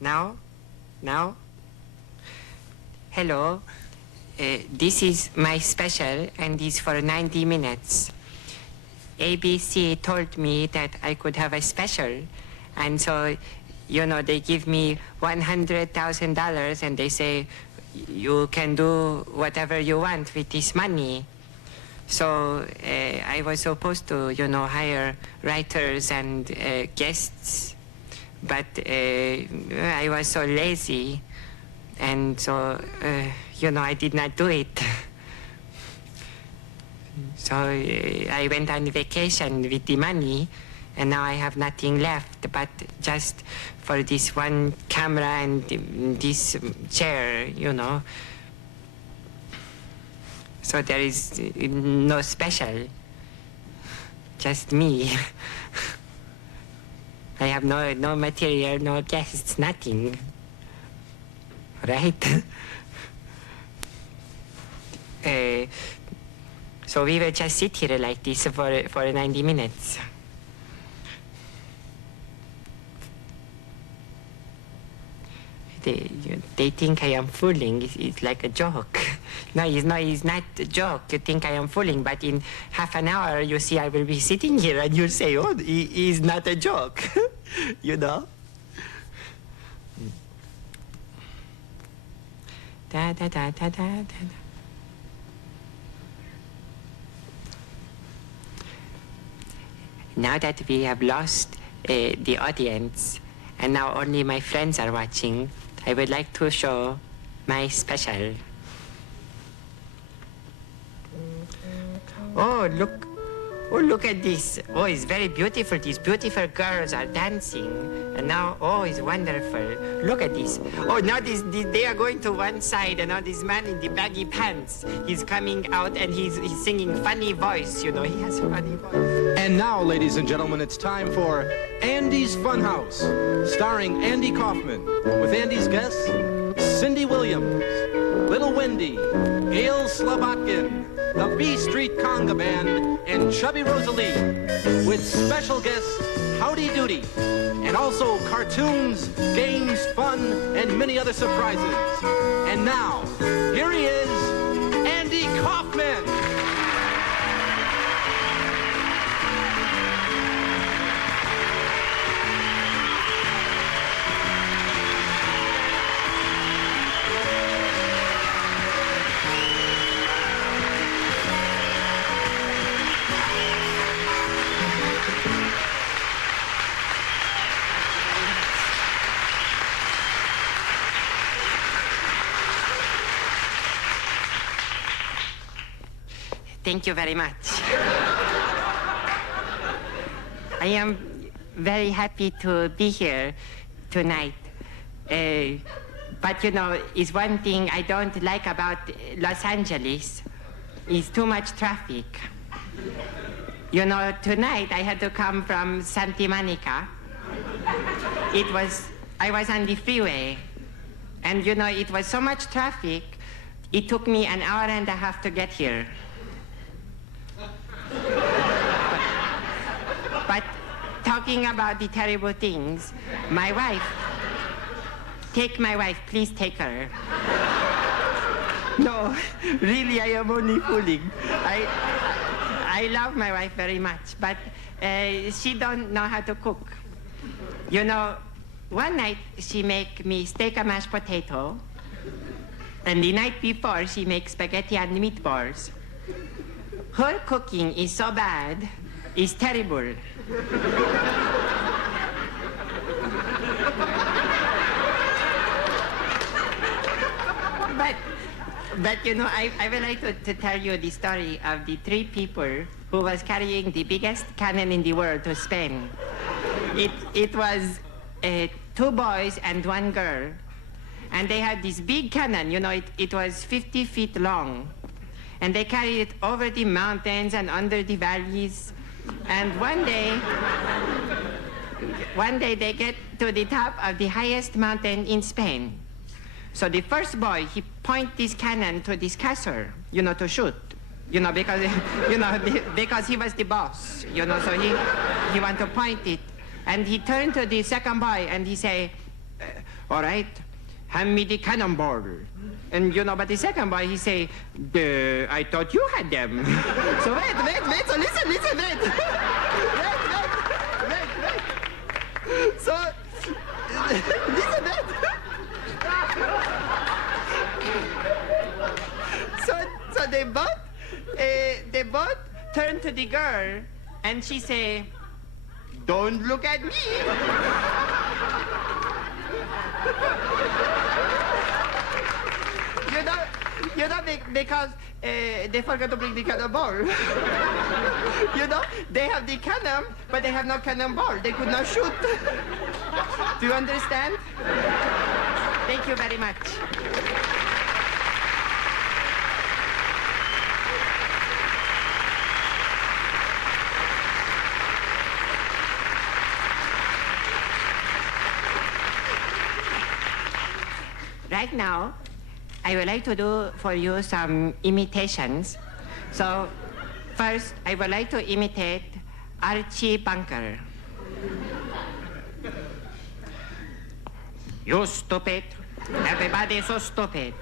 Now? Now? Hello. This is my special, and it's for 90 minutes. ABC told me that I could have a special, and so, you know, they give me $100,000, and they say, you can do whatever you want with this money. So I was supposed to, you know, hire writers and guests, but I was so lazy, and so, you know, I did not do it. So I went on vacation with the money, and now I have nothing left but just for this one camera and this chair, you know. So there is no special, just me. I have no material, no guests, nothing. Right? So we will just sit here like this for 90 minutes. They think I am fooling. It's like a joke. No, it's not a joke. You think I am fooling, but in half an hour, you see I will be sitting here and you'll say, oh, it's not a joke. You know? Da, da, da, da, da, da, da. Now that we have lost the audience, and now only my friends are watching, I would like to show my special. Oh, look at this. Oh, it's very beautiful. These beautiful girls are dancing. And now, oh, it's wonderful. Look at this. Oh, now they are going to one side, and now this man in the baggy pants, he's coming out and he's singing funny voice, you know. He has a funny voice. And now, ladies and gentlemen, it's time for Andy's Funhouse, starring Andy Kaufman, with Andy's guests, Cindy Williams, Little Wendy, Gail Slobotkin, the B Street Conga Band, and Chubby Rosalie, with special guests Howdy Doody, and also cartoons, games, fun, and many other surprises. And now, here he is, Andy Kaufman. Thank you very much. I am very happy to be here tonight. But you know, it's one thing I don't like about Los Angeles is too much traffic. You know, tonight I had to come from Santa Monica. I was on the freeway, and you know, it was so much traffic, it took me an hour and a half to get here. But talking about the terrible things, my wife, take my wife, please take her. No, really, I am only fooling. I love my wife very much, but she don't know how to cook. You know, one night she make me steak and mashed potato, and the night before she makes spaghetti and meatballs. Her cooking is so bad, it's terrible. But you know, I would like to tell you the story of the three people who was carrying the biggest cannon in the world to Spain. It was 2 boys and 1 girl, and they had this big cannon, you know, it was 50 feet long. And they carried it over the mountains and under the valleys. And one day they get to the top of the highest mountain in Spain. So the first boy, he point this cannon to this castle, you know, to shoot. You know, because, you know, because he was the boss, you know, so he want to point it. And he turned to the second boy and he say, all right, hand me the cannonball. And you know, but the second boy, he say, I thought you had them. So wait, so listen, wait. Wait. So, listen, wait. So they both turn to the girl, and she say, don't look at me. You know, because they forgot to bring the cannonball. You know, they have the cannon, but they have no cannonball. They could not shoot. Do you understand? Thank you very much. Right now, I would like to do for you some imitations. So, first, I would like to imitate Archie Bunker. You stupid. Everybody so stupid.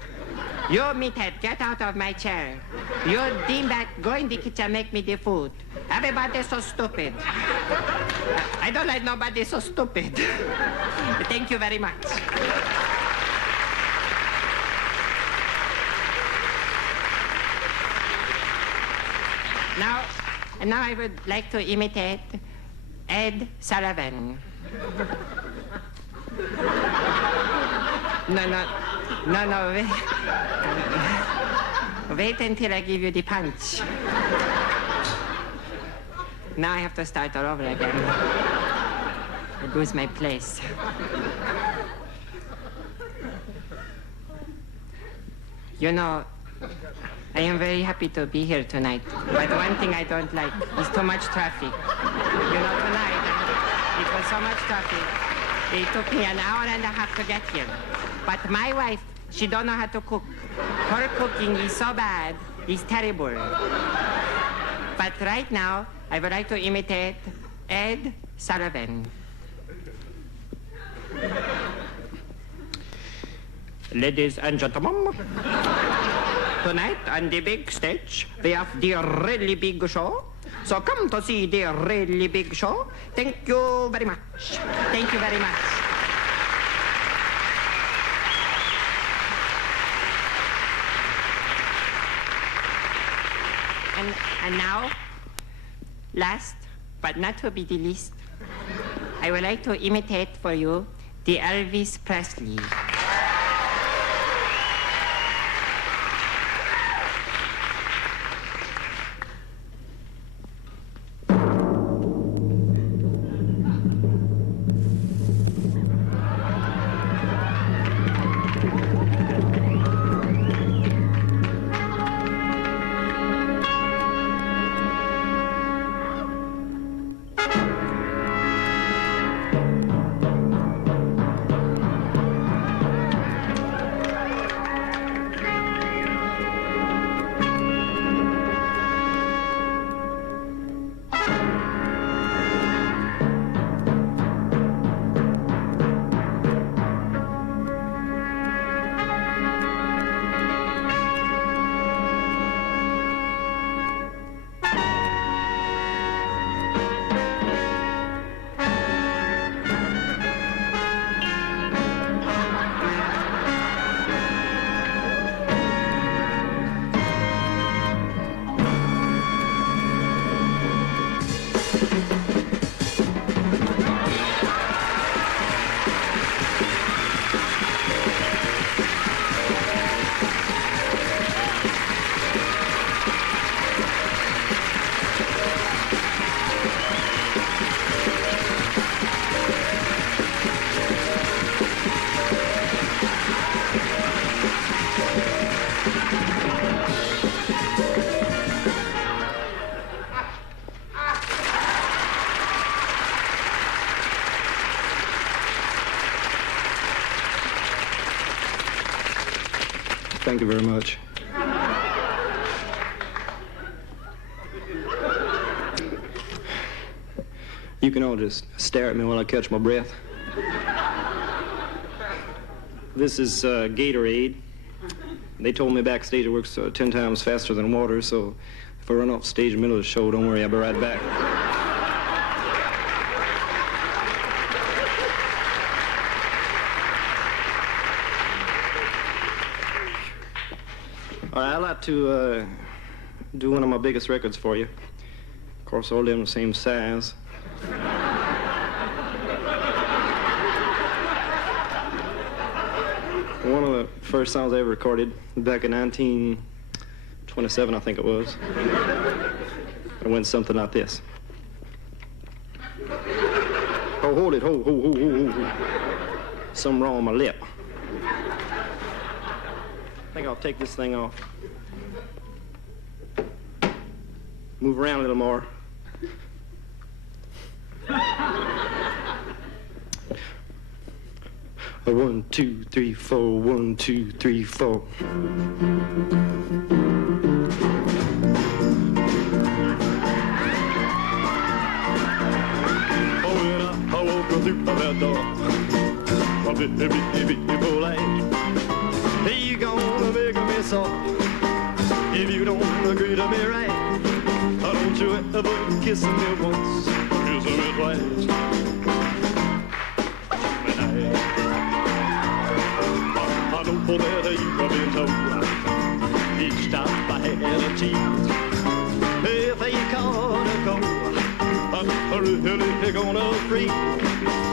You meathead, get out of my chair. You dingbat, go in the kitchen, make me the food. Everybody so stupid. I don't like nobody so stupid. Thank you very much. Now I would like to imitate Ed Sullivan. No, wait. Wait until I give you the punch. Now I have to start all over again. I lose my place. You know, I am very happy to be here tonight, but one thing I don't like is too much traffic. You know, tonight, it was so much traffic. It took me an hour and a half to get here. But my wife, she don't know how to cook. Her cooking is so bad, it's terrible. But right now, I would like to imitate Ed Sullivan. Ladies and gentlemen, tonight on the big stage, we have the really big show. So come to see the really big show. Thank you very much. Thank you very much. And now, last but not to be the least, I would like to imitate for you the Elvis Presley. Thank you very much. You can all just stare at me while I catch my breath. This is Gatorade. They told me backstage it works 10 times faster than water, so if I run off stage in the middle of the show, don't worry, I'll be right back. All right, I'd like to do one of my biggest records for you. Of course, all of them the same size. One of the first songs I ever recorded back in 1927, I think it was. It went something like this. Oh, hold it, ho. Something wrong with my lip. I think I'll take this thing off. Move around a little more. 1, 2, 3, 4. 1, 2, 3, 4. I walk through that door. A bit polite. Hey, you gonna make me soft if you don't agree to me right. Don't you ever kiss me once, kiss me twice. I know that you have been told each time I had a cheese. If you caught a cold, I'm really gonna freeze.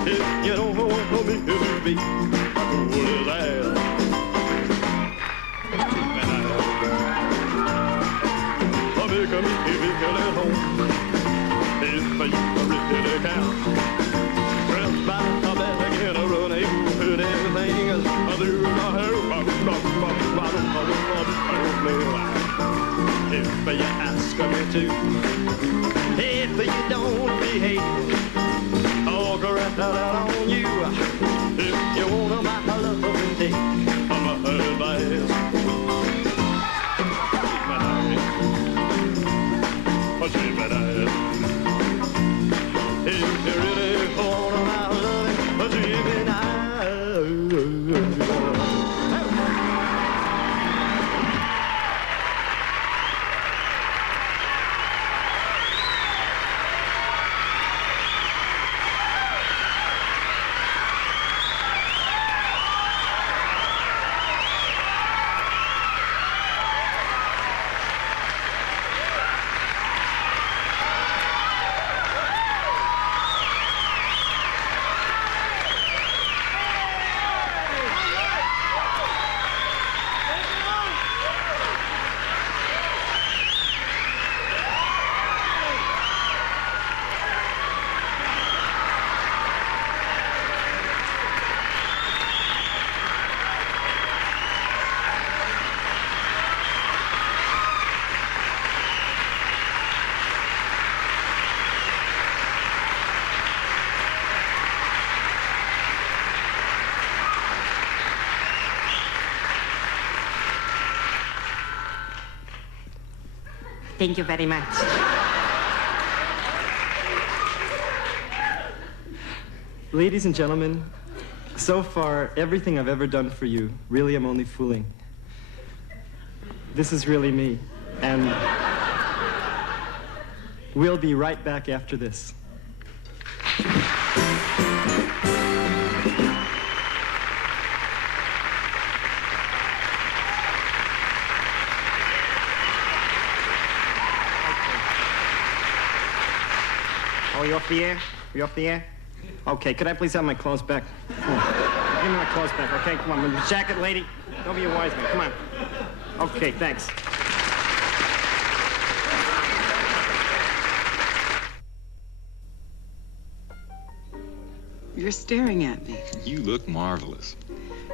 If you don't want me to be cool as hell. Make me feel at home. If you really count, press by my back again, running with everything I do my hair. If you ask me to, if you don't behave, I'll go right out on you. If you want my love and take my advice. If you really want my love, Jimmy, Thank you very much. Ladies and gentlemen, so far, everything I've ever done for you, really I'm only fooling. This is really me, and we'll be right back after this. Are you off the air? Are you off the air? Okay, could I please have my clothes back? Give me my clothes back, okay? Come on, my jacket, lady. Don't be a wise man, come on. Okay, thanks. You're staring at me. You look marvelous.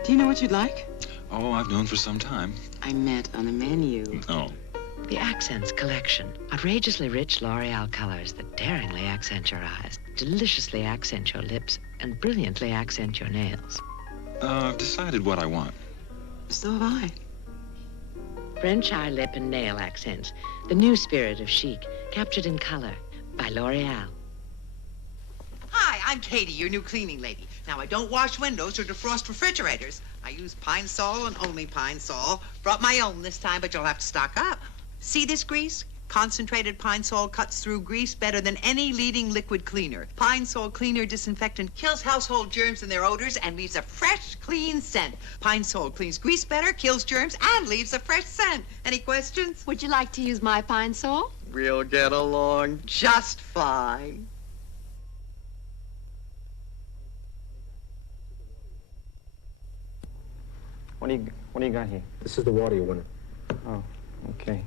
Do you know what you'd like? Oh, I've known for some time. I meant on the menu. Oh. The Accents Collection. Outrageously rich L'Oreal colors that daringly accent your eyes, deliciously accent your lips, and brilliantly accent your nails. I've decided what I want. So have I. French eye, lip, and nail accents. The new spirit of chic, captured in color by L'Oreal. Hi, I'm Katie, your new cleaning lady. Now, I don't wash windows or defrost refrigerators. I use Pine Sol and only Pine Sol. Brought my own this time, but you'll have to stock up. See this grease? Concentrated Pine Sol cuts through grease better than any leading liquid cleaner. Pine Sol Cleaner Disinfectant kills household germs and their odors and leaves a fresh, clean scent. Pine Sol cleans grease better, kills germs, and leaves a fresh scent. Any questions? Would you like to use my Pine Sol? We'll get along just fine. What do you got here? This is the water you wanted. Oh, okay.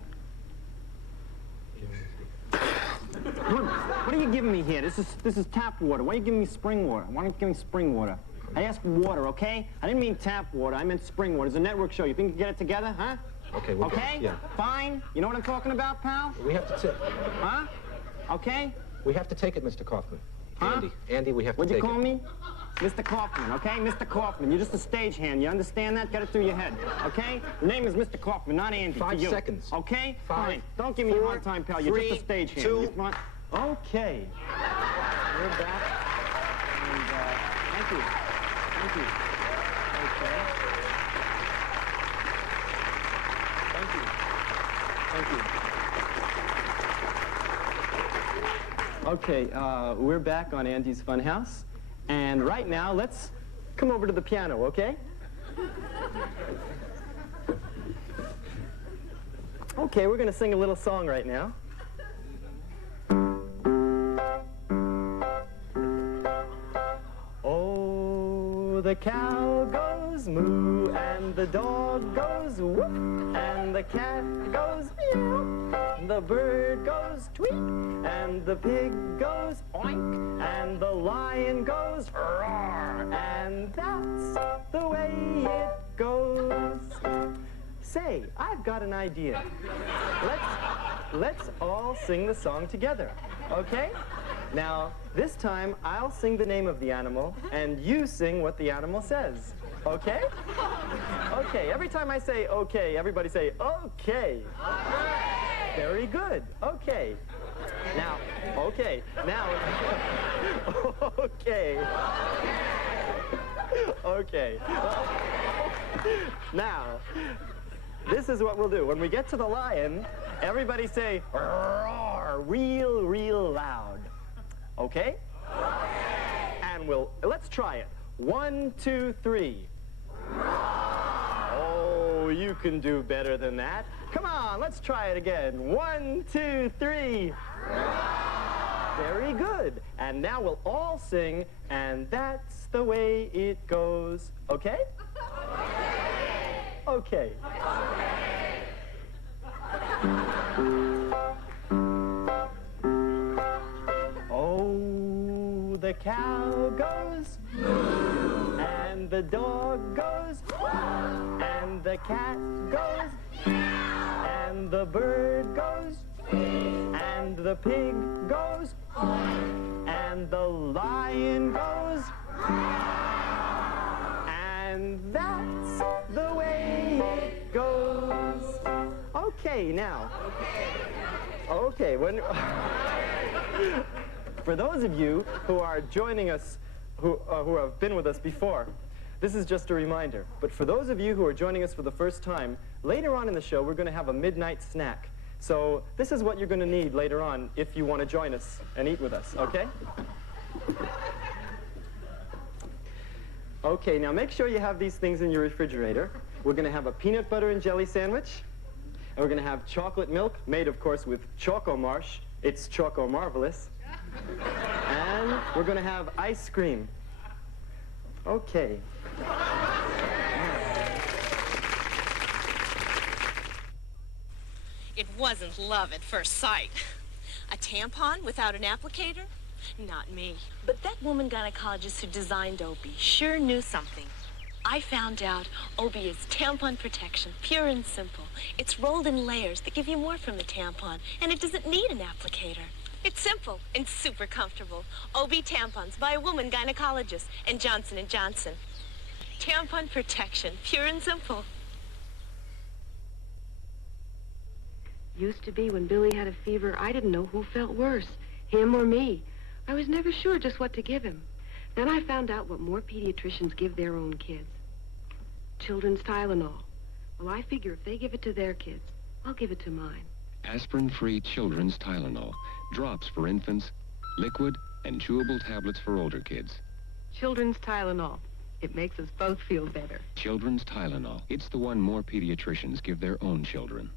What are you giving me here? This is tap water. Why are you giving me spring water? Why don't you give me spring water? I asked water, okay? I didn't mean tap water. I meant spring water. It's a network show. You think you can get it together, huh? Okay, we'll okay? Yeah. Fine. You know what I'm talking about, pal? We have to Huh? Okay? We have to take it, Mr. Kaufman. Huh? Andy, we have to take it. What'd you call me? Mr. Kaufman, okay? Mr. Kaufman. You're just a stagehand. You understand that? Get it through your head, okay? Your name is Mr. Kaufman, not Andy. 5 seconds. Okay? 5, Fine. Don't give me a hard time, pal. You're just a stagehand. 2. Okay. We're back. And, thank you. Thank you. Okay. Thank you. Thank you. Okay, we're back on Andy's Funhouse. And right now, let's come over to the piano, okay? Okay, we're gonna sing a little song right now. Oh, the cow goes moo, and the dog goes whoop, and the cat goes meow, the bird goes tweet, and the pig goes oink, and the lion goes roar, and that's the way it goes. Say, I've got an idea. Let's all sing the song together, okay? Now, this time, I'll sing the name of the animal, and you sing what the animal says. Okay? Okay, every time I say okay, everybody say okay. Okay. Very good. Okay. Now, okay. Now, okay. Okay. Now, this is what we'll do. When we get to the lion, everybody say roar, real, real loud. Okay? And let's try it. 1, 2, 3. Oh, you can do better than that. Come on, let's try it again. 1, 2, 3. Very good. And now we'll all sing, and that's the way it goes. Okay? Okay. Oh, the cow goes moo, and the dog goes whoop, and the cat goes meow, and the bird goes tweet, and the pig goes oink, and the lion goes meow, and that's the way it goes. Okay, now. Okay, for those of you who are joining us, who have been with us before, this is just a reminder. But for those of you who are joining us for the first time, later on in the show, we're going to have a midnight snack. So this is what you're going to need later on if you want to join us and eat with us, okay? Okay, now make sure you have these things in your refrigerator. We're going to have a peanut butter and jelly sandwich. And we're going to have chocolate milk, made, of course, with Choco Marsh. It's Choco Marvelous. And we're going to have ice cream. Okay. It wasn't love at first sight. A tampon without an applicator? Not me. But that woman gynecologist who designed Obi sure knew something. I found out Obi is tampon protection, pure and simple. It's rolled in layers that give you more from the tampon, and it doesn't need an applicator. It's simple and super comfortable. Obi tampons by a woman gynecologist and Johnson & Johnson. Tampon protection, pure and simple. Used to be when Billy had a fever, I didn't know who felt worse, him or me. I was never sure just what to give him. Then I found out what more pediatricians give their own kids. Children's Tylenol. Well, I figure if they give it to their kids, I'll give it to mine. Aspirin-free children's Tylenol. Drops for infants, liquid, and chewable tablets for older kids. Children's Tylenol. It makes us both feel better. Children's Tylenol. It's the one more pediatricians give their own children.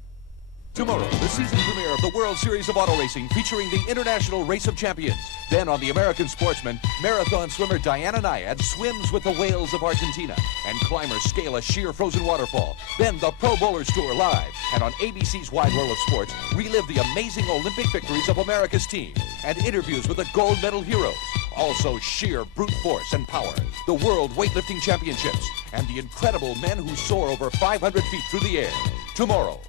Tomorrow, the season premiere of the World Series of Auto Racing featuring the International Race of Champions. Then on The American Sportsman, marathon swimmer Diana Nyad swims with the whales of Argentina and climbers scale a sheer frozen waterfall. Then the Pro Bowlers Tour live. And on ABC's Wide World of Sports, relive the amazing Olympic victories of America's team and interviews with the gold medal heroes. Also sheer brute force and power, the World Weightlifting Championships, and the incredible men who soar over 500 feet through the air. Tomorrow.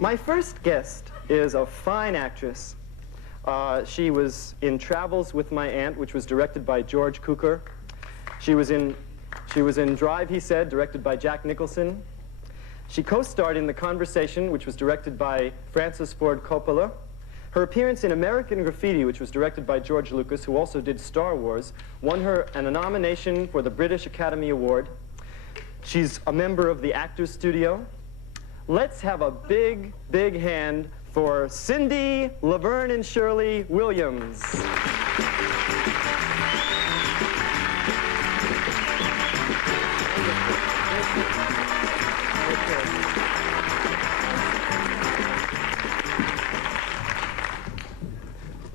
My first guest is a fine actress. She was in Travels with My Aunt, which was directed by George Cukor. She was in Drive, He Said, directed by Jack Nicholson. She co-starred in The Conversation, which was directed by Francis Ford Coppola. Her appearance in American Graffiti, which was directed by George Lucas, who also did Star Wars, won her a nomination for the British Academy Award. She's a member of the Actors Studio. Let's have a big, big hand for Cindy, Laverne, and Shirley Williams.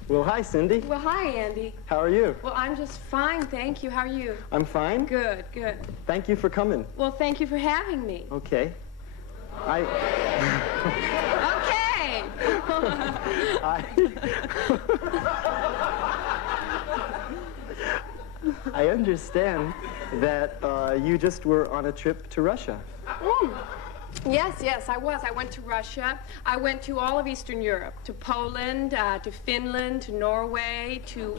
Well, hi, Cindy. Well, hi, Andy. How are you? Well, I'm just fine, thank you. How are you? I'm fine. Good, good. Thank you for coming. Well, thank you for having me. Okay. Okay. I understand that you just were on a trip to Russia. Yes, yes, I was. I went to Russia. I went to all of Eastern Europe, to Poland, to Finland, to Norway, to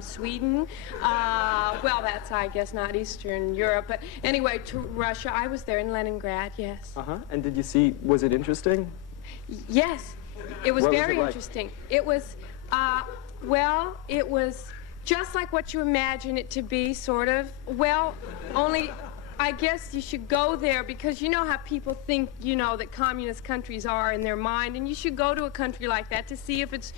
Sweden. Well, that's, I guess, not Eastern Europe, but anyway, to Russia. I was there in Leningrad, yes. Uh-huh. And did you see, was it interesting? Yes, it was very like? interesting. It was, well, it was just like what you imagine it to be, sort of. Well, only I guess you should go there because you know how people think, you know, that communist countries are in their mind, and you should go to a country like that to see if it's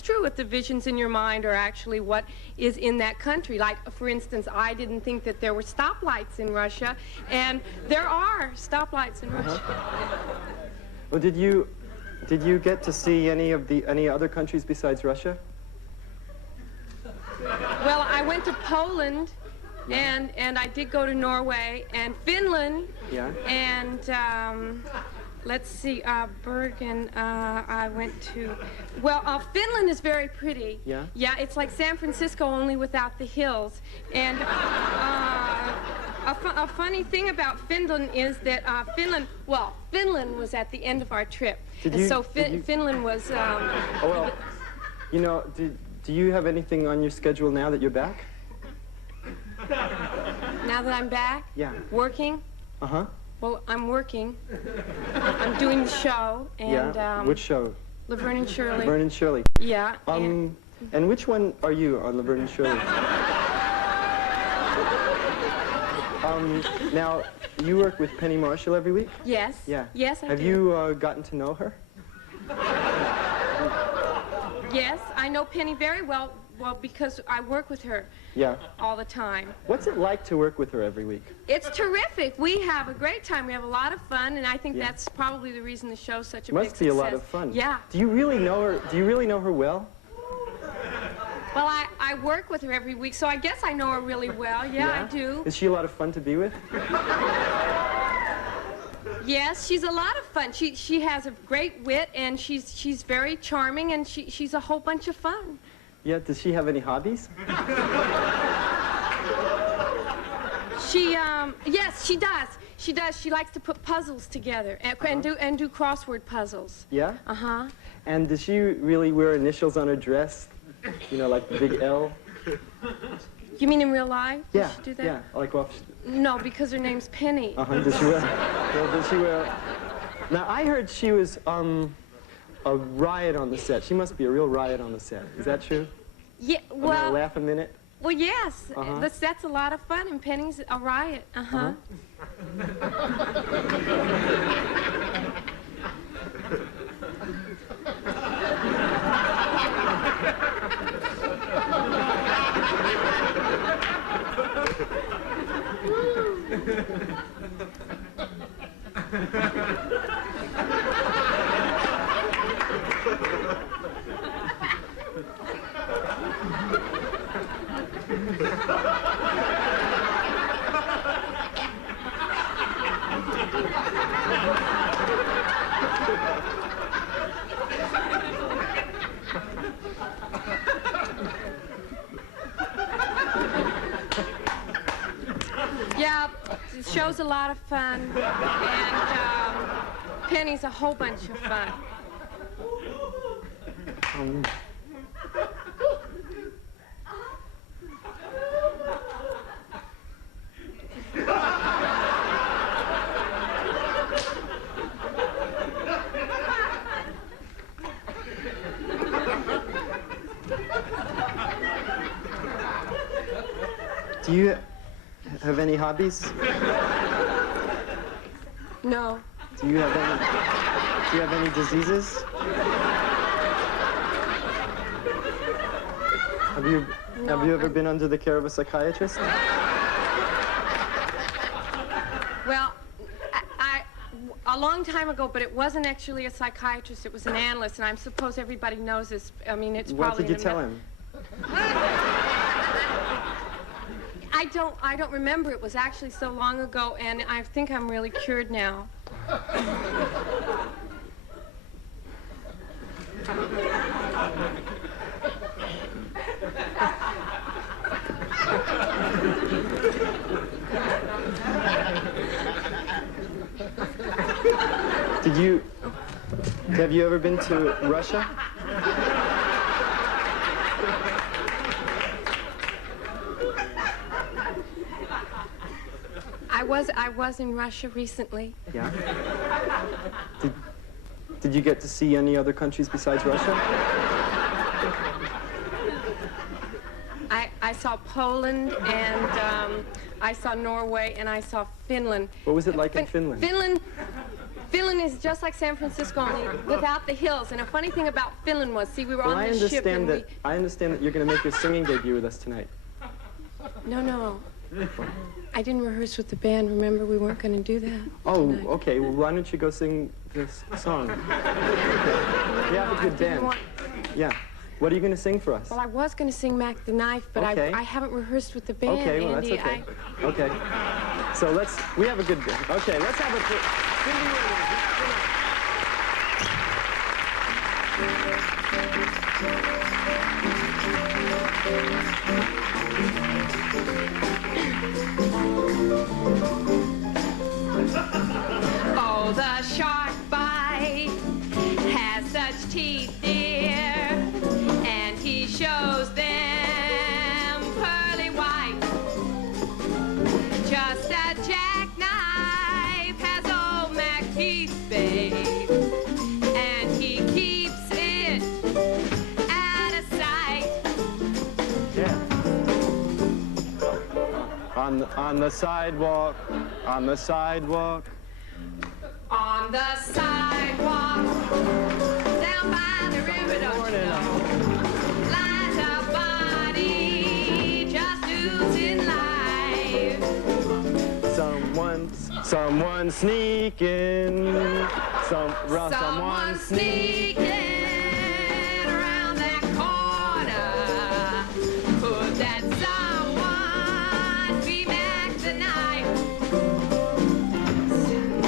true, if the visions in your mind are actually what is in that country. Like, for instance, I didn't think that there were stoplights in Russia, and there are stoplights in Russia. Well, did you get to see any other countries besides Russia? Well, I went to Poland. And I did go to Norway and Finland. Yeah. And let's see, Bergen. I went to. Well, Finland is very pretty. Yeah. Yeah, it's like San Francisco only without the hills. And a funny thing about Finland is that Finland was at the end of our trip. Finland was. Well, you know, do you have anything on your schedule now that you're back? Now that I'm back? Yeah. Working? Uh-huh. Well, I'm working. I'm doing the show, and, yeah. Which show? Laverne and Shirley. Laverne and Shirley. Yeah. And which one are you on Laverne and Shirley? Now, you work with Penny Marshall every week? Yes. Yeah. Yes, I do. Have you gotten to know her? Yes, I know Penny very well. Well, because I work with her all the time. What's it like to work with her every week? It's terrific. We have a great time. We have a lot of fun, and I think that's probably the reason the show's such a big success. Must be a lot of fun. Yeah. Do you really know her? Do you really know her well? Well, I work with her every week, so I guess I know her really well. Yeah, I do. Is she a lot of fun to be with? Yes, she's a lot of fun. She has a great wit, and she's very charming, and she's a whole bunch of fun. Yeah, does she have any hobbies? Yes, she does. She does. She likes to put puzzles together and do crossword puzzles. Yeah? Uh-huh. And does she really wear initials on her dress? You know, like the big L? You mean in real life? Yeah. Does she do that? Yeah. Like what? No, because her name's Penny. Uh-huh. Does she wear? Well, does she wear? Now I heard she was a riot on the set. She must be a real riot on the set. Is that true? Yeah, I'm gonna well, laugh a minute. well, yes. Uh-huh. The set's a lot of fun, and Penny's a riot. Uh-huh. Yeah, the show's a lot of fun, and Penny's a whole bunch of fun. Do you have any hobbies? No. Do you have any diseases? Have you ever been under the care of a psychiatrist? Well, a long time ago, but it wasn't actually a psychiatrist, it was an analyst, and I suppose everybody knows this. I mean, it's What probably... did you tell him? I don't remember. It was actually so long ago, and I think I'm really cured now. Have you ever been to Russia? I was in Russia recently. Yeah. Did you get to see any other countries besides Russia? I saw Poland, and I saw Norway, and I saw Finland. What was it like in Finland? Finland is just like San Francisco, only without the hills. And a funny thing about Finland was, see, we were on this ship, and I understand that you're going to make your singing debut with us tonight. No. I didn't rehearse with the band. Remember, we weren't going to do that. Oh, okay. Well, why don't you go sing this song? Okay. You have a good band. Yeah. What are you going to sing for us? Well, I was going to sing Mac the Knife, but okay. I haven't rehearsed with the band, Okay, well, Andy. that's okay. Okay. So we have a good band. Okay, let's have a good... Cindy Williams. Oh, the shark bite has such teeth, dear, and he shows them pearly white. Just a jackknife has old Mac teeth, babe, and he keeps it out of sight. Yeah. On the sidewalk, on the sidewalk. On the sidewalk, down by the river, don't you know, lies a body just oozing life. Someone sneaking, someone sneaking around that corner. Could that someone be Mac the Knife?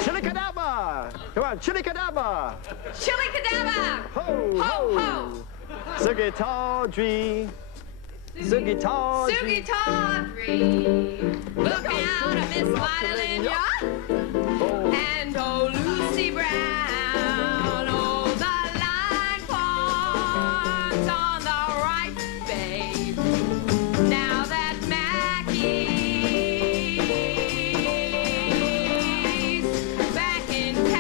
Chili-cadabra! Come on, chili-cadabra! Chili-cadabra! Ho, ho, ho! Sugi Tawdry! Sugi Tawdry! Sugi Tawdry! Look out, Miss Vitalinia! And old Lucy Brown! Oh, the line forms on the right, babe. Now that Mackie's back in town.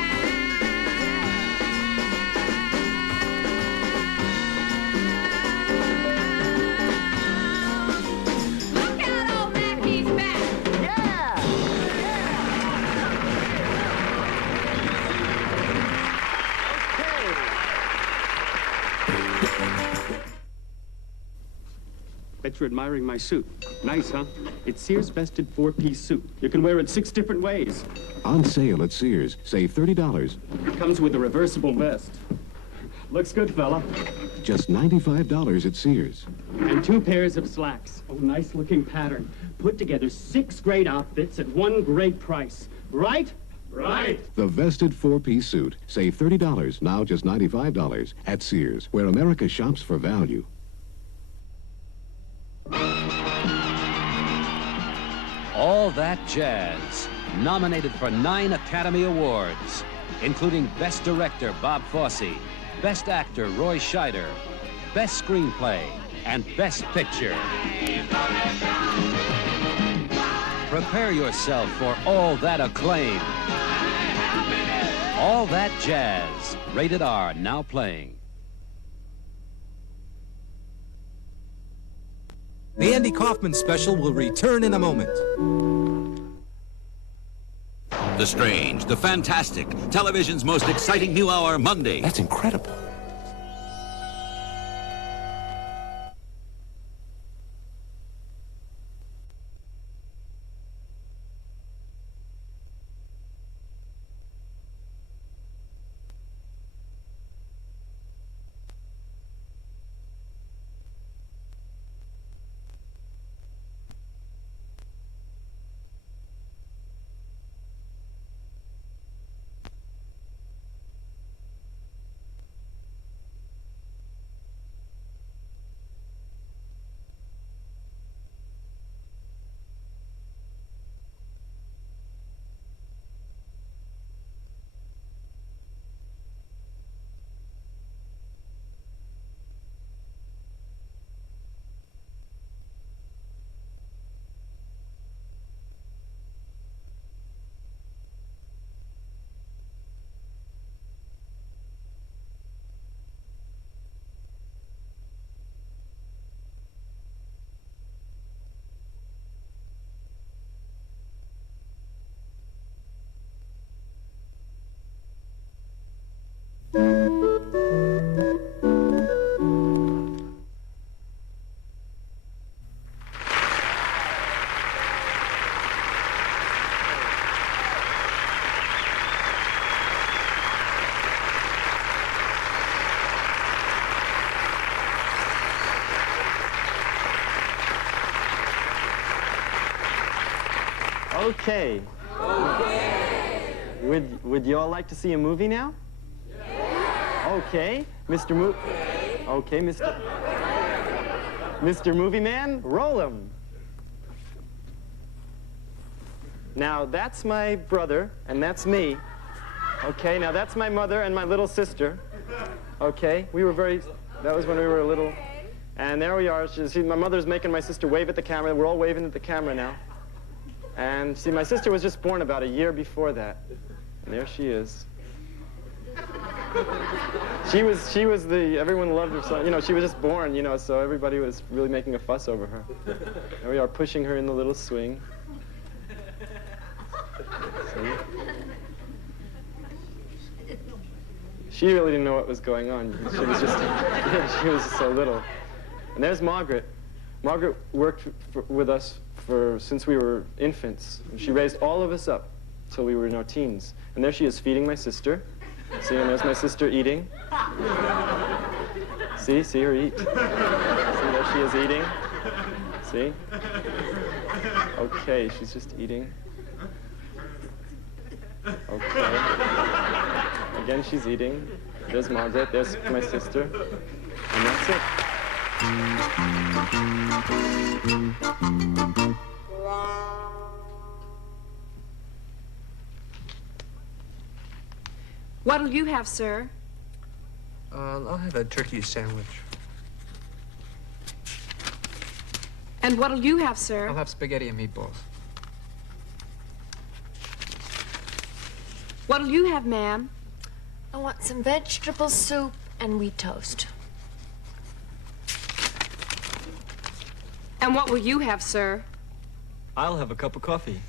Bet you're admiring my suit. Nice, huh? It's Sears vested 4-piece suit. You can wear it 6 different ways. On sale at Sears. Save $30. Comes with a reversible vest. Looks good, fella. Just $95 at Sears. And 2 pairs of slacks. Oh, nice looking pattern. Put together 6 great outfits at 1 great price. Right? Right. The vested 4-piece suit. Save $30. Now just $95 at Sears, where America shops for value. All That Jazz, nominated for 9 Academy Awards, including Best Director Bob Fosse, Best Actor Roy Scheider, Best Screenplay, and Best Picture. Prepare yourself for all that acclaim. All That Jazz, rated R, now playing. The Andy Kaufman special will return in a moment. The strange, the fantastic, television's most exciting new hour Monday. That's incredible. Okay. Would you all like to see a movie now? Okay, Mr. Okay, Mr. Movie Man, roll him. Now that's my brother, and that's me. Okay, now that's my mother and my little sister. Okay, that was when we were little. And there we are. See, my mother's making my sister wave at the camera. We're all waving at the camera now. And see, my sister was just born about a year before that. And there she is. She was everyone loved her so, she was just born, so everybody was really making a fuss over her. There we are, pushing her in the little swing. See? She really didn't know what was going on. She was just, she was so little. And there's Margaret. Margaret worked with us since we were infants. She raised all of us up till we were in our teens. And there she is feeding my sister. See, and there's my sister eating. See her eat. See, there she is eating. See? Okay, she's just eating. Okay. Again, she's eating. There's Margaret, there's my sister. And that's it. What'll you have, sir? I'll have a turkey sandwich. And what'll you have, sir? I'll have spaghetti and meatballs. What'll you have, ma'am? I want some vegetable soup and wheat toast. And what will you have, sir? I'll have a cup of coffee.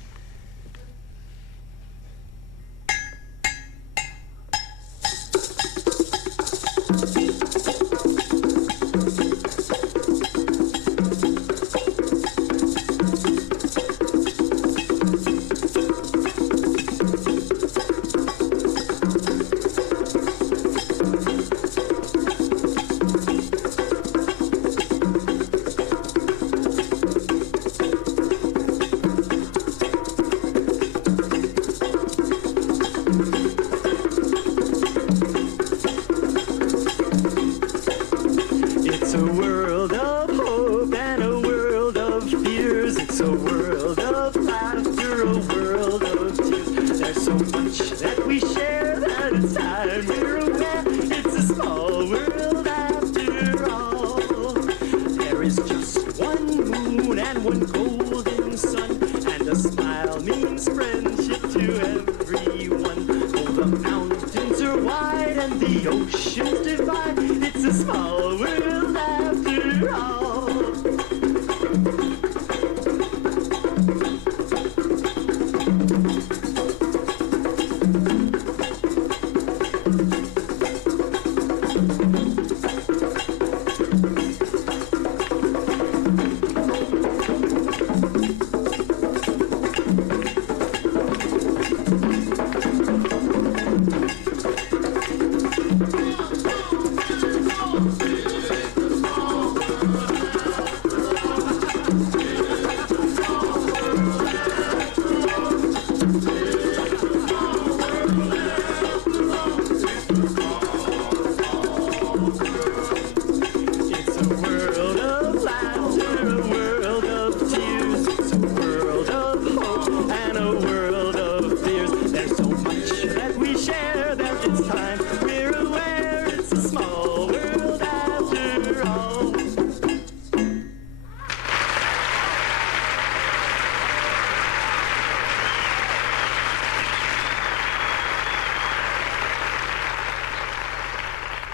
It's a world of hope and a world of fears. It's a world of laughter, a world of tears. There's so much that we share that it's time we're aware. It's a small world after all. There is just one moon and one golden sun, and a smile means friendship to everyone. Oh, the mountains are wide and the oceans divide. It's a small world after all.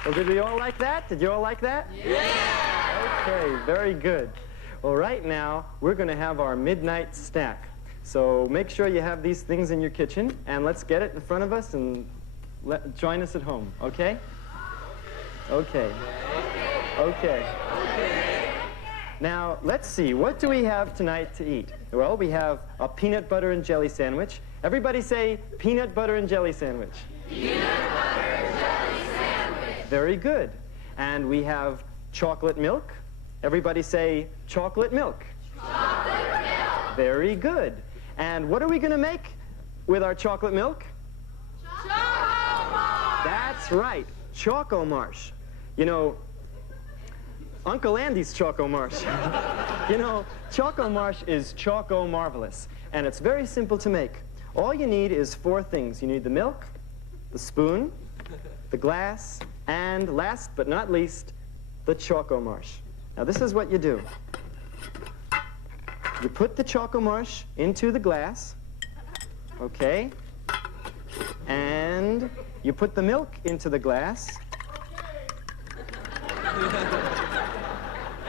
Well, did we all like that? Did you all like that? Yeah! Okay, very good. Well, right now, we're going to have our midnight snack. So make sure you have these things in your kitchen, and let's get it in front of us and join us at home, okay? Okay. Okay. Now, let's see, what do we have tonight to eat? Well, we have a peanut butter and jelly sandwich. Everybody say peanut butter and jelly sandwich. Peanut butter and jelly sandwich. Very good. And we have chocolate milk. Everybody say chocolate milk. Chocolate milk. Very good. And what are we going to make with our chocolate milk? Choco Marsh. That's right, Choco Marsh. You know, Uncle Andy's Choco Marsh. You know, Choco Marsh is Choco Marvelous, and it's very simple to make. All you need is 4 things. You need the milk, the spoon, the glass, and last but not least, the Choco Marsh. Now, this is what you do. You put the Choco Marsh into the glass, okay? And you put the milk into the glass.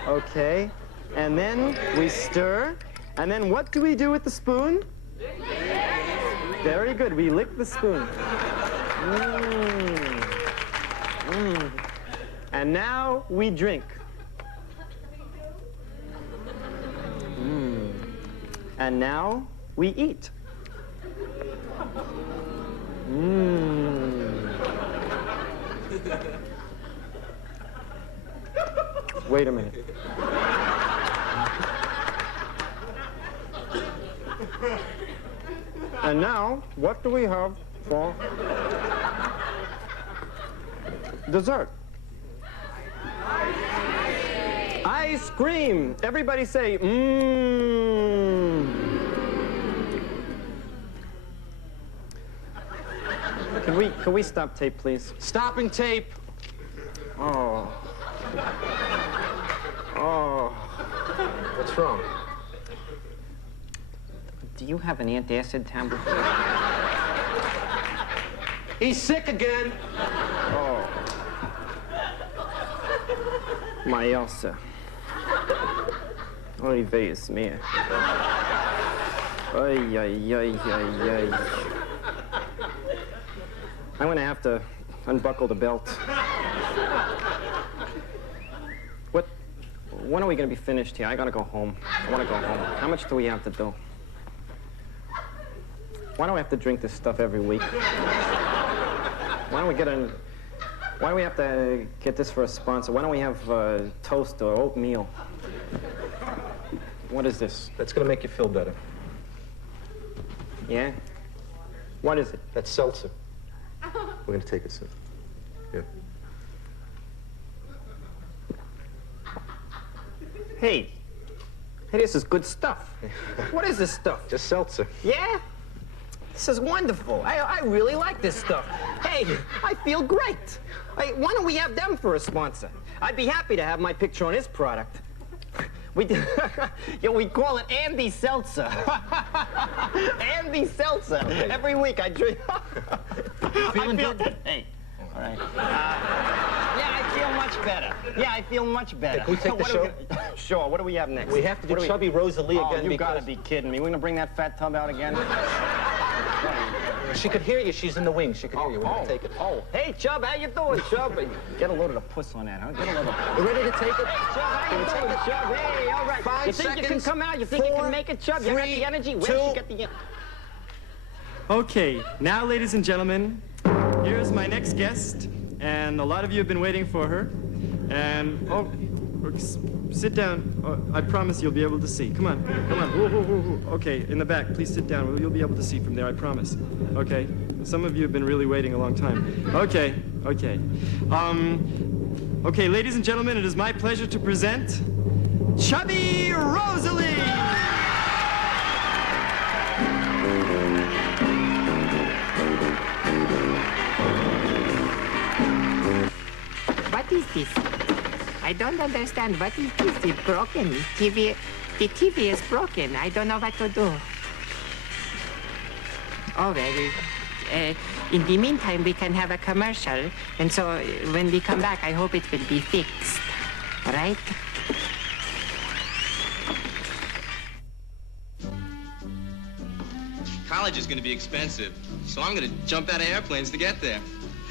Okay, and then we stir, and then what do we do with the spoon? Very good, we lick the spoon. And now we drink. And now we eat. Wait a minute. And now, what do we have for dessert? Ice cream. Everybody say, mmm. Could we stop tape, please? Stopping tape. Oh. Oh. What's wrong? Do you have an antacid tablet? He's sick again. Oh. My Elsa. Oy veyes me. Ay, ay, ay, ay, ay. I'm gonna have to unbuckle the belt. When are we gonna be finished here? I gotta go home. I wanna go home. How much do we have to do? Why do I have to drink this stuff every week? Why don't we have to get this for a sponsor? Why don't we have toast or oatmeal? What is this? That's going to make you feel better. Yeah? What is it? That's seltzer. We're going to take it soon. Yeah. Hey, this is good stuff. What is this stuff? Just seltzer. Yeah? This is wonderful. I really like this stuff. Hey, I feel great. Hey, why don't we have them for a sponsor? I'd be happy to have my picture on his product. We call it Andy Seltzer. Andy Seltzer. Every week I drink. Feeling good? Hey, all right. Yeah, I feel much better. Yeah, I feel much better. Hey, can we take the show? Sure. What do we have next? We have to do Chubby Rosalie again. Oh, you gotta be kidding me. We're gonna bring that fat tub out again? She could hear you. She's in the wings. She could hear you. We're gonna take it. Oh, hey, Chub, how you doing, Chub? Get a load of the puss on that, huh? Get a load of... You ready to take it? Hey, Chub, how you doing, Chub? Hey, all right. 5 you think seconds, you can come out? You think you can make it, Chub? You got the energy? Where did you get the... Okay, now, ladies and gentlemen, here's my next guest, and a lot of you have been waiting for her. And, sit down. Oh, I promise you'll be able to see. Come on, come on. Whoa. Okay, in the back, please sit down. You'll be able to see from there, I promise. Okay? Some of you have been really waiting a long time. Okay. Okay, ladies and gentlemen, it is my pleasure to present Chubby Rosalie! What is this? I don't understand. What is this? It's broken. The TV is broken. I don't know what to do. Oh, well, in the meantime, we can have a commercial. And so when we come back, I hope it will be fixed. All right? College is going to be expensive, so I'm going to jump out of airplanes to get there.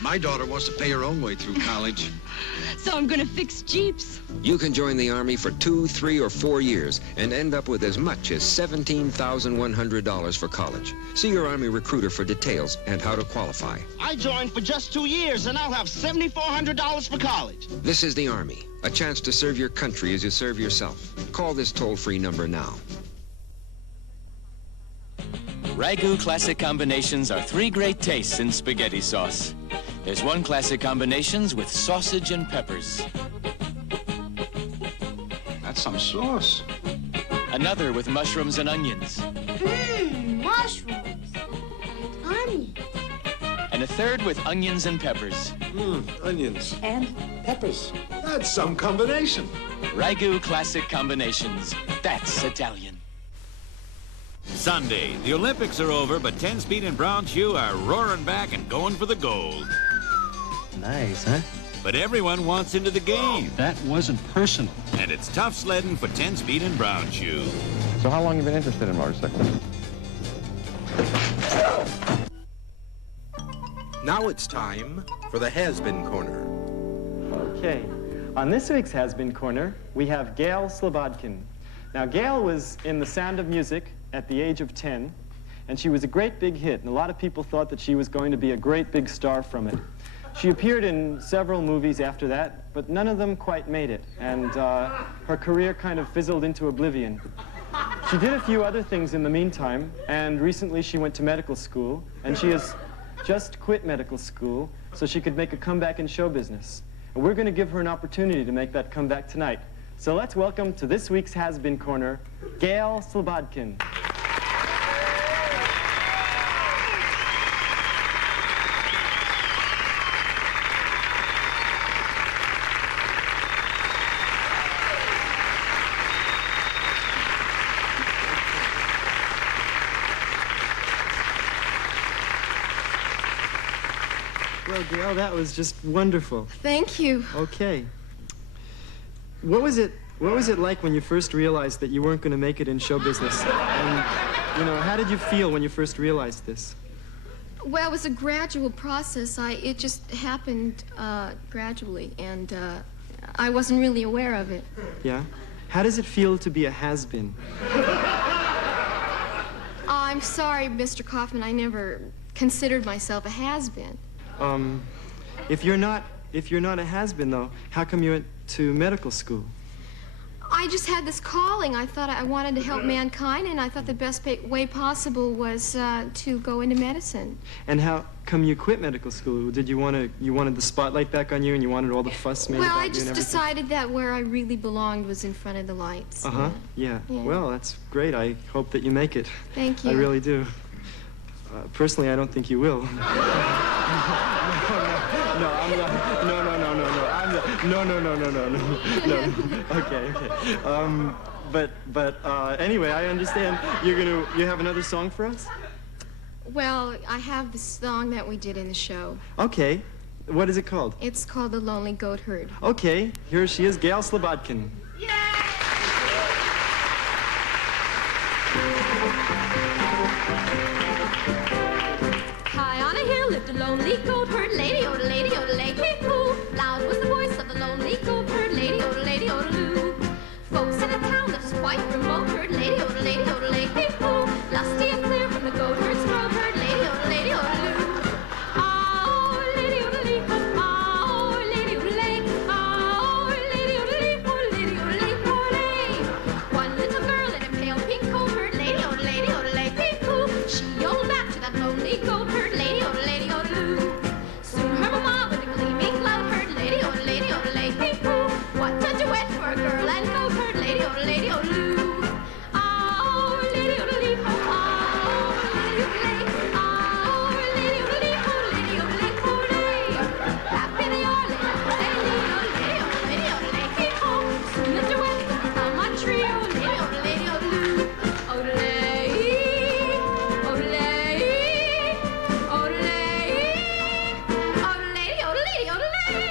My daughter wants to pay her own way through college. So I'm gonna fix Jeeps. You can join the Army for 2, 3, or 4 years and end up with as much as $17,100 for college. See your Army recruiter for details and how to qualify. I joined for just 2 years and I'll have $7,400 for college. This is the Army, a chance to serve your country as you serve yourself. Call this toll-free number now. Ragu classic combinations are 3 great tastes in spaghetti sauce. There's one classic combinations with sausage and peppers. That's some sauce. Another with mushrooms and onions. Mushrooms. Onions. And a third with onions and peppers. Onions. And peppers. That's some combination. Ragu classic combinations. That's Italian. Sunday, the Olympics are over, but 10-speed and brown shoe are roaring back and going for the gold. Nice, huh? But everyone wants into the game. That wasn't personal. And it's tough sledding for 10-speed and brown shoe. So how long have you been interested in motorcycles? Now it's time for the Has-Been Corner. Okay. On this week's Has-Been Corner, we have Gail Slobodkin. Now, Gail was in The Sound of Music at the age of 10, and she was a great big hit, and a lot of people thought that she was going to be a great big star from it. She appeared in several movies after that, but none of them quite made it, and her career kind of fizzled into oblivion. She did a few other things in the meantime, and recently she went to medical school, and she has just quit medical school so she could make a comeback in show business. And we're going to give her an opportunity to make that comeback tonight. So let's welcome to this week's Has-Been Corner, Gail Slobodkin. Well, Gail, that was just wonderful. Thank you. Okay. What was it like when you first realized that you weren't going to make it in show business? And, you know, how did you feel when you first realized this? Well, it was a gradual process. It just happened gradually, and I wasn't really aware of it. Yeah? How does it feel to be a has-been? I'm sorry, Mr. Kaufman. I never considered myself a has-been. If you're not a has-been, though, how come you went to medical school? I just had this calling. I thought I wanted to help mankind, and I thought the best way possible was to go into medicine. And how come you quit medical school? Did you wanted the spotlight back on you, and you wanted all the fuss made Well, about I you and just everything? decided that where I really belonged was in front of the lights. Uh-huh, yeah. Well, that's great. I hope that you make it. Thank you. I really do. Personally, I don't think you will. No. Okay. Anyway, I understand you have another song for us? Well, I have the song that we did in the show. Okay. What is it called? It's called The Lonely Goat Herd. Okay. Here she is, Gail Slobodkin. High on a hill lived a lonely goat herd, lady, oh, lady, oh, lady, poo. Loud was the voice of the lonely goat herd, lady, oh, loo. Folks in a town that was quite remote heard, lady, oh, lady, poo. Lusty and clear from the goat herd's throat heard, lady, oh, loo. Oh, lady, oh, lady, oh, lady, oh, lady, oh, lady, oh, lady, oh, lady, oh, lady, oh, lady. One little girl in a pale pink coat heard, lady, oh, lady, poo. She yelled back to that lonely goat herd, lady, oh, loo. Soon her mama with a gleaming loud heard, lady, oh, poo. What a duet for a girl and goat herd, lady, oh, loo. Oh, lady, oh, lady, oh, lady, oh, lady, oh, lady, oh, lady, oh, lady. Happy they are, lady, oh. Soon the duet will become a trio, lady, oh, loo. Oh, lady, oh, lady, oh, lady, oh, lady, oh, lady, oh, lady.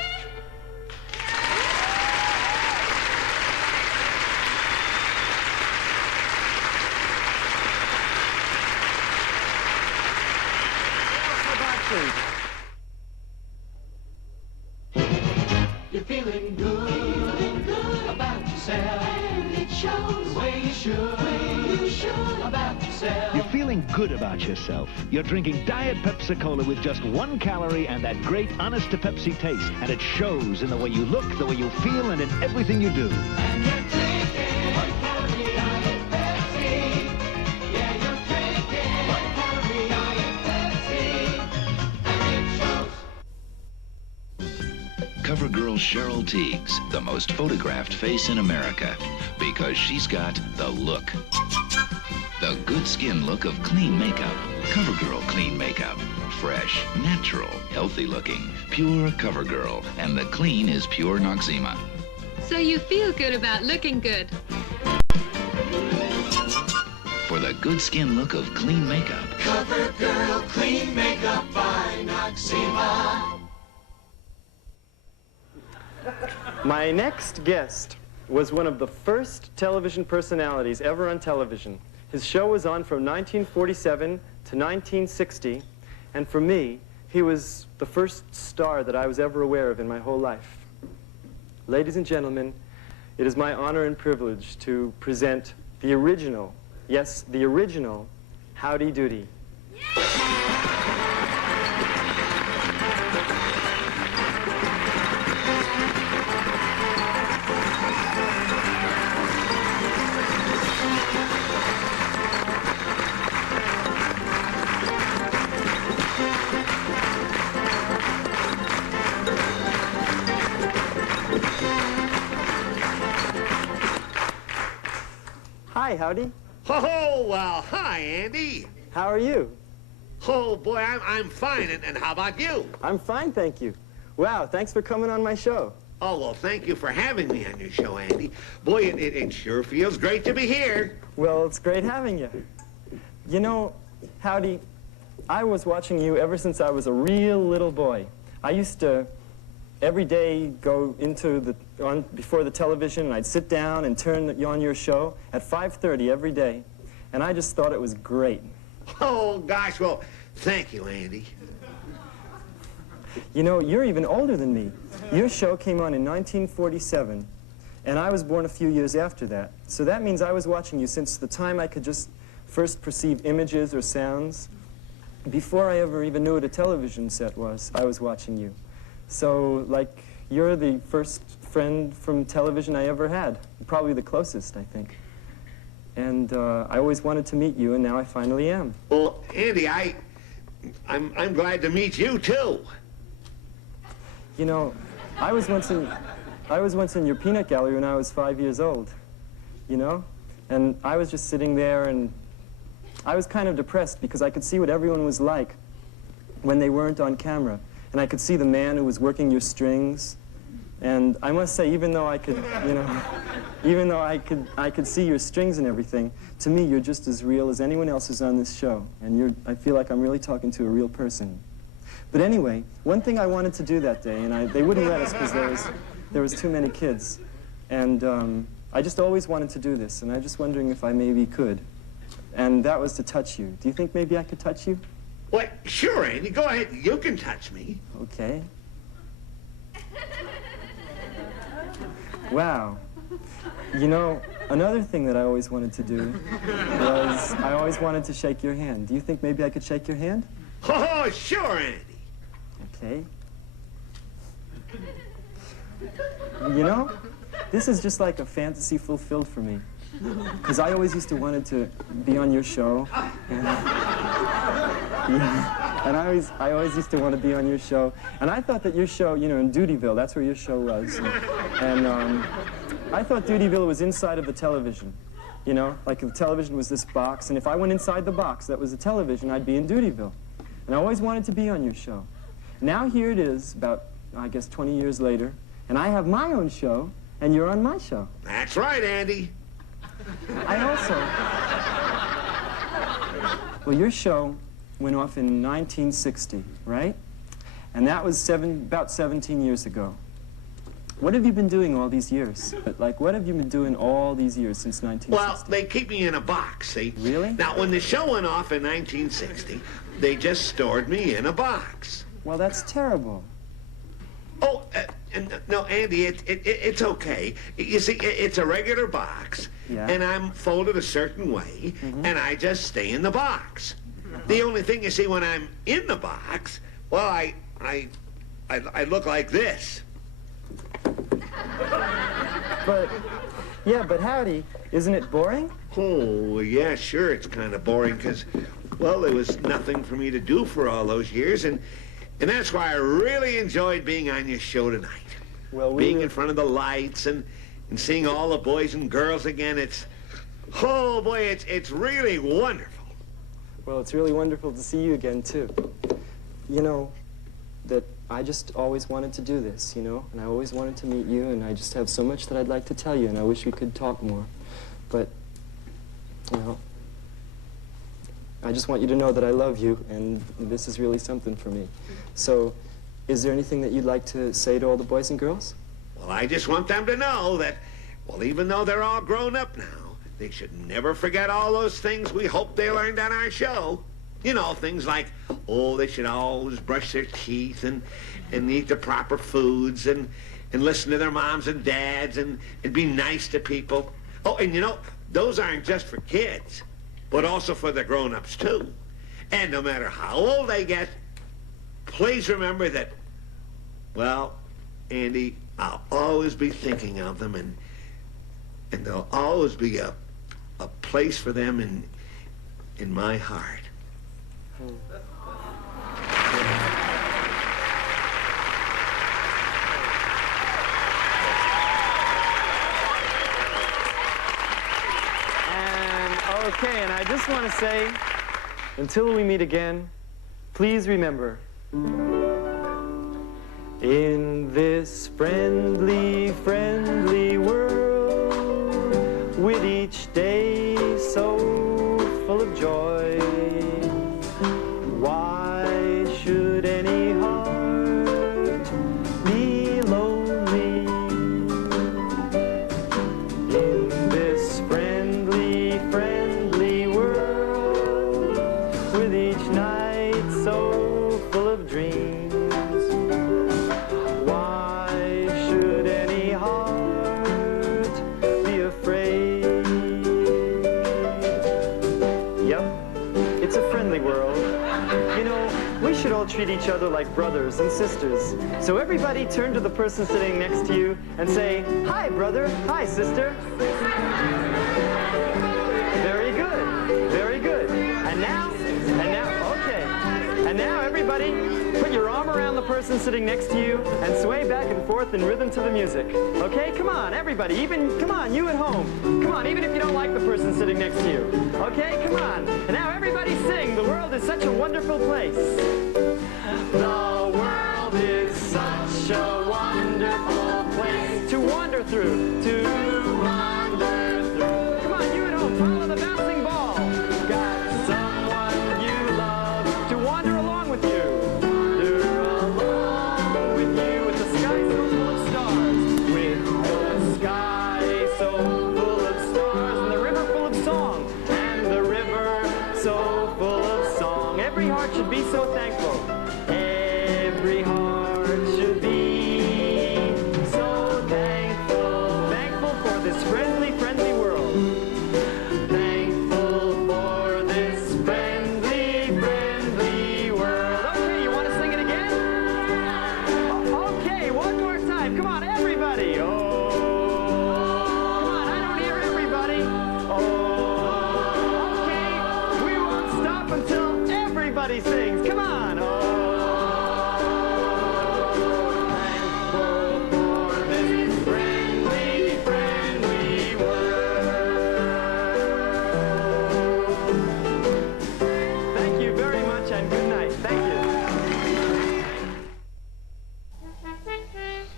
You're feeling good about yourself, and it shows the way you should about yourself. You're feeling good about yourself. You're drinking Diet Pepsi-Cola with just 1 calorie and that great honest-to-Pepsi taste. And it shows in the way you look, the way you feel, and in everything you do. And you're drinking 1 calorie Diet Pepsi. Yeah, you're drinking 1 calorie Diet Pepsi. And it shows. CoverGirl Cheryl Teagues, the most photographed face in America, because she's got the look. The good skin look of clean makeup. CoverGirl Clean Makeup. Fresh, natural, healthy looking, pure CoverGirl. And the clean is pure Noxzema. So you feel good about looking good. For the good skin look of clean makeup. CoverGirl Clean Makeup by Noxzema. My next guest was one of the first television personalities ever on television. His show was on from 1947 to 1960, and for me, he was the first star that I was ever aware of in my whole life. Ladies and gentlemen, it is my honor and privilege to present the original, yes, the original, Howdy Doody. Hi, Howdy. Oh, well, hi, Andy. How are you? Oh, boy, I'm fine, and how about you? I'm fine, thank you. Wow, thanks for coming on my show. Oh, well, thank you for having me on your show, Andy. Boy, it sure feels great to be here. Well, it's great having you. You know, Howdy, I was watching you ever since I was a real little boy. I used to every day go into before the television, and I'd sit down and turn on your show at 5:30 every day, and I just thought it was great. Oh, gosh, well, thank you, Andy. You know, you're even older than me. Your show came on in 1947, and I was born a few years after that. So that means I was watching you since the time I could just first perceive images or sounds. Before I ever even knew what a television set was, I was watching you. So, like, you're the first friend from television I ever had. Probably the closest, I think. And I always wanted to meet you, and now I finally am. Well, Andy, I'm glad to meet you, too. You know, I was once in your peanut gallery when I was 5 years old, you know? And I was just sitting there, and I was kind of depressed because I could see what everyone was like when they weren't on camera. And I could see the man who was working your strings. And I must say, even though I could, you know, even though I could see your strings and everything, to me, you're just as real as anyone else who's on this show. And I feel like I'm really talking to a real person. But anyway, one thing I wanted to do that day, and they wouldn't let us because there was too many kids. And I just always wanted to do this, and I'm just wondering if I maybe could. And that was to touch you. Do you think maybe I could touch you? Well, sure, Andy. Go ahead. You can touch me. Okay. Wow. You know, another thing that I always wanted to do was I always wanted to shake your hand. Do you think maybe I could shake your hand? Oh, sure, Andy. Okay. You know, this is just like a fantasy fulfilled for me. Because I always used to wanted to be on your show. And, yeah, and I always used to want to be on your show. And I thought that your show, you know, in Dutyville, that's where your show was. And I thought Dutyville was inside of the television. You know, like the television was this box. And if I went inside the box that was the television, I'd be in Dutyville. And I always wanted to be on your show. Now here it is, about, I guess, 20 years later. And I have my own show, and you're on my show. That's right, Andy. I also... Well, your show went off in 1960, right? And that was about 17 years ago. What have you been doing all these years? Like, what have you been doing all these years since 1960? Well, they keep me in a box, see? Really? Now, when the show went off in 1960, they just stored me in a box. Well, that's terrible. Oh, no, Andy, it's okay. You see, it's a regular box, yeah. And I'm folded a certain way, and I just stay in the box. The only thing, you see, when I'm in the box, well, I look like this. But, yeah, but howdy, isn't it boring? Oh, yeah, sure, it's kind of boring, because, well, there was nothing for me to do for all those years, and that's why I really enjoyed being on your show tonight. Well, being in front of the lights and seeing all the boys and girls again, oh boy, it's really wonderful. Well, it's really wonderful to see you again, too. You know, that I just always wanted to do this, you know, and I always wanted to meet you, and I just have so much that I'd like to tell you, and I wish we could talk more. But, you know, I just want you to know that I love you, and this is really something for me. So, is there anything that you'd like to say to all the boys and girls? Well, I just want them to know that, well, even though they're all grown up now, they should never forget all those things we hope they learned on our show. You know, things like, oh, they should always brush their teeth and eat the proper foods and listen to their moms and dads and be nice to people. Oh, and you know, those aren't just for kids, but also for the grown-ups, too. And no matter how old they get, please remember that, well, Andy, I'll always be thinking of them, and there'll always be a place for them in my heart. Okay, and I just want to say, until we meet again, please remember, in this friendly, friendly world, with each day so full of joy, why should any heart be lonely? In this friendly, friendly world, with each night so full of dreams, why should any heart treat each other like brothers and sisters. So everybody turn to the person sitting next to you and say, "Hi, brother. Hi, sister." Very good. Very good. And now, okay. And now everybody, put your arm around the person sitting next to you and sway back and forth in rhythm to the music. Okay? Come on, everybody. Come on, you at home. Come on, even if you don't like the person sitting next to you. Okay? Come on. And now everybody sing. The world is such a wonderful place. The world is such a wonderful place to wander through. To wander through. Come on, you at home. Follow the bouncing ball. Got someone you love to wander along with you. Wander along with you with the sky so full of stars. With the sky so full of stars and the river full of song. And the river so full of song. Every heart should be so thankful. Every heart should be so thankful. Thankful for this friendly, friendly world. Thankful for this friendly, friendly world. Okay, you want to sing it again? Okay, one more time. Come on, everybody. Oh, come on, I don't hear everybody. Oh, okay, we won't stop until everybody sings. Come on. Oh, thankful for this friendly, friendly world. Thank you very much and good night. Thank you.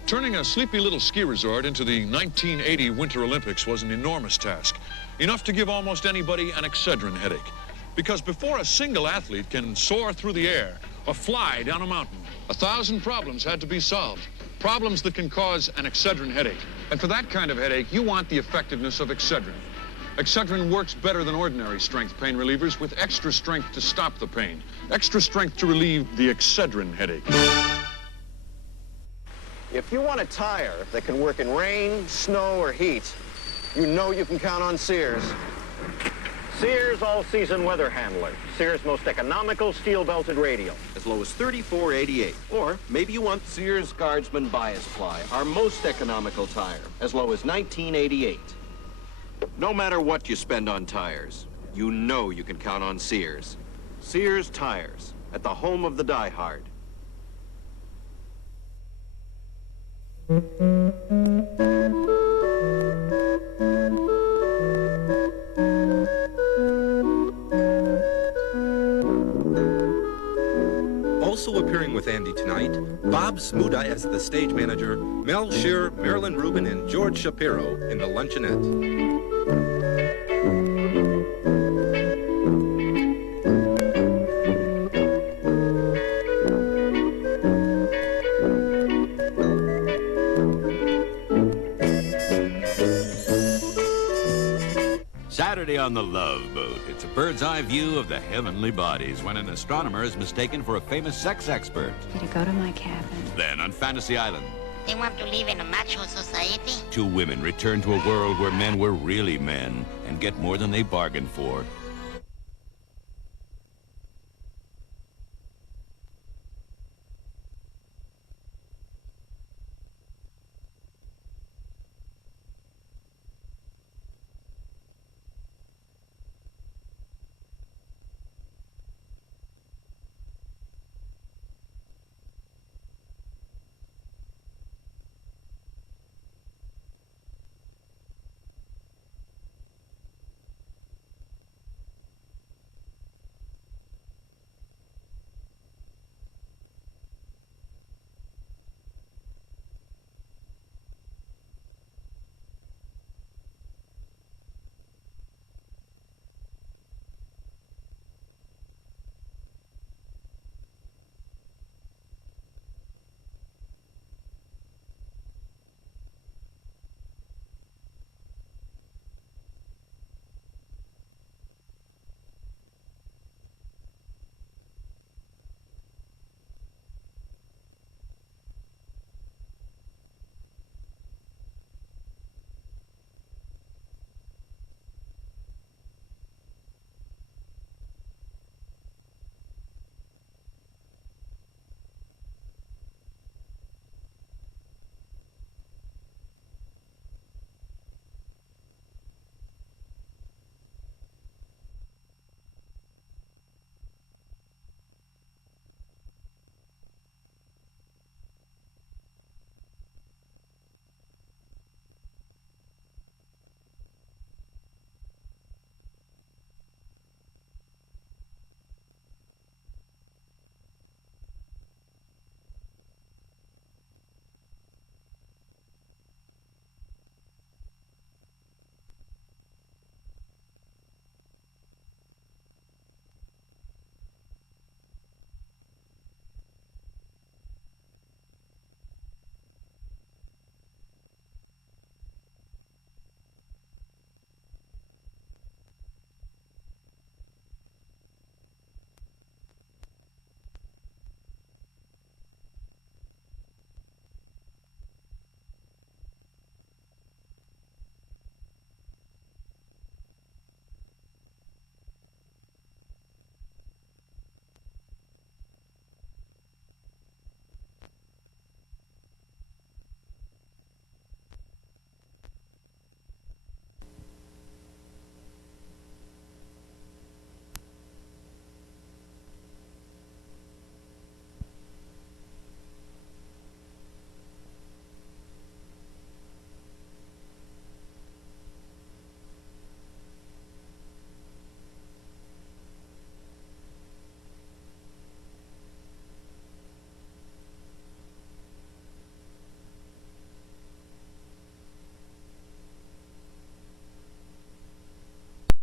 Turning a sleepy little ski resort into the 1980 Winter Olympics was an enormous task, enough to give almost anybody an Excedrin headache. Because before a single athlete can soar through the air or fly down a mountain, 1,000 problems had to be solved. Problems that can cause an Excedrin headache. And for that kind of headache, you want the effectiveness of Excedrin. Excedrin works better than ordinary strength pain relievers with extra strength to stop the pain, extra strength to relieve the Excedrin headache. If you want a tire that can work in rain, snow, or heat, you know you can count on Sears. Sears all-season weather handler. Sears' most economical steel-belted radial. As low as $34.88. Or maybe you want Sears Guardsman Bias Ply, our most economical tire, as low as $19.88. No matter what you spend on tires, you know you can count on Sears. Sears Tires, at the home of the diehard. Also appearing with Andy tonight, Bob Smuda as the stage manager, Mel Scheer, Marilyn Rubin, and George Shapiro in the luncheonette. Saturday on the Love Boat. It's a bird's eye view of the heavenly bodies when an astronomer is mistaken for a famous sex expert. You to go to my cabin. Then on Fantasy Island, They want to live in a macho society? two women return to a world where men were really men and get more than they bargained for.